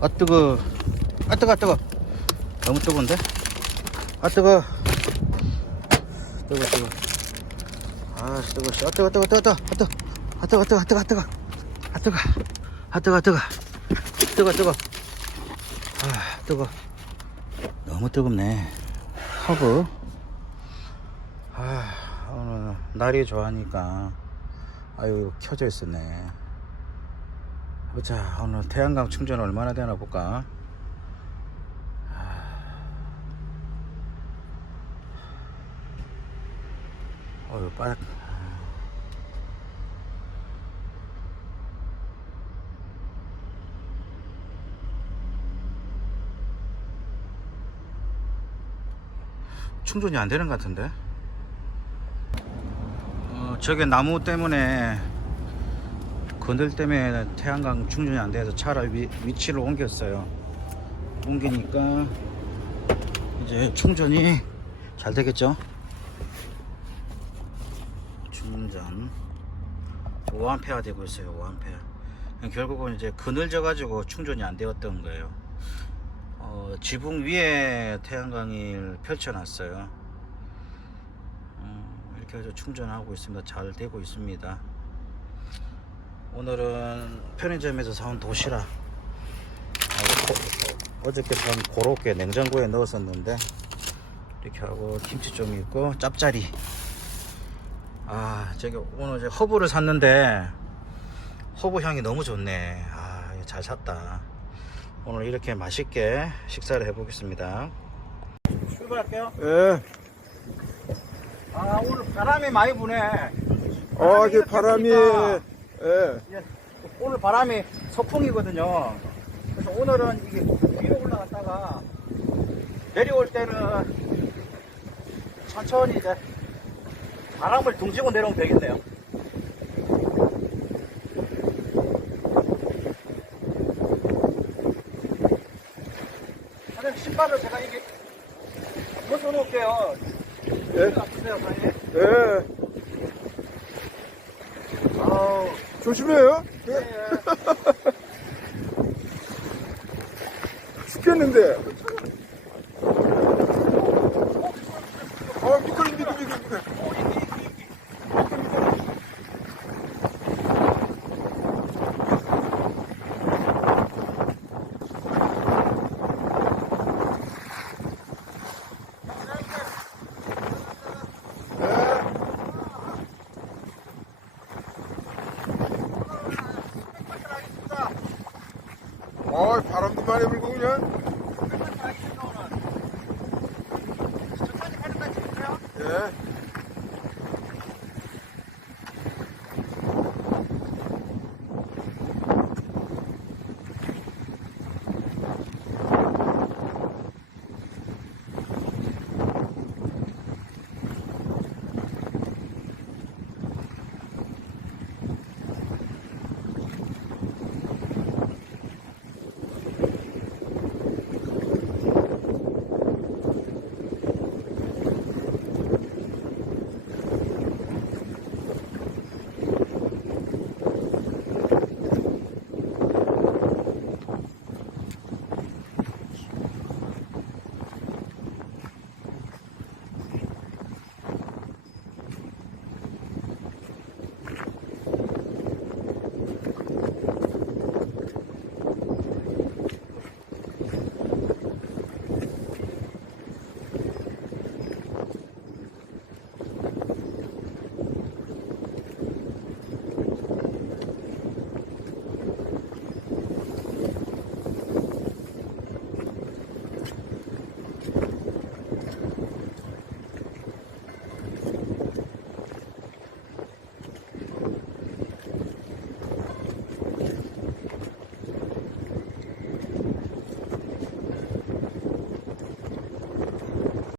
아 뜨거. 아 뜨거 아 뜨거. 너무 뜨거운데? 아, 아, 아 뜨거. 뜨거 뜨거. 아 뜨거 아 뜨거 뜨거 뜨거 뜨거. 아 뜨거. 아 뜨거 아 뜨거 아 뜨거. 아 뜨거. 아 뜨거 아 뜨거. 뜨거 뜨거. 아 뜨거. 너무 뜨겁네. 허브. 아 오늘 날이 좋아하니까. 아유 켜져 있었네. 보자 오늘 태양광 충전 얼마나 되나 볼까? 어휴 빠르 충전이 안 되는 것 같은데? 어, 저게 나무 때문에 그늘 때문에 태양광 충전이 안 돼서 차를 위, 위치를 옮겼어요. 옮기니까 이제 충전이 잘 되겠죠? 충전. 5A 되고 있어요 5A 결국은 이제 그늘져 가지고 충전이 안 되었던 거예요. 어, 지붕 위에 태양광을 펼쳐 놨어요. 어, 이렇게 해서 충전하고 있습니다. 잘 되고 있습니다. 오늘은 편의점에서 사온 도시락. 어, 고- 어저께 사온 고로케 냉장고에 넣었었는데 이렇게 하고 김치 좀 있고 짭짜리. 아 저기 오늘 이제 허브를 샀는데 허브 향이 너무 좋네. 아 잘 샀다. 오늘 이렇게 맛있게 식사를 해보겠습니다. 출발할게요. 예. 아 오늘 바람이 많이 부네 아, 이게 바람이, 예. 예, 오늘 바람이 서풍이거든요. 그래서 오늘은 이게 위로 올라갔다가 내려올 때는 천천히 이제 바람을 둥지고 내려오면 되겠네요. 사장님 신발을 제가 이게 벗어놓을게요. 예. 예. 아우. 조심해요. 예, 예. 죽겠는데. 어 바람도 많이 불고 그냥. 예.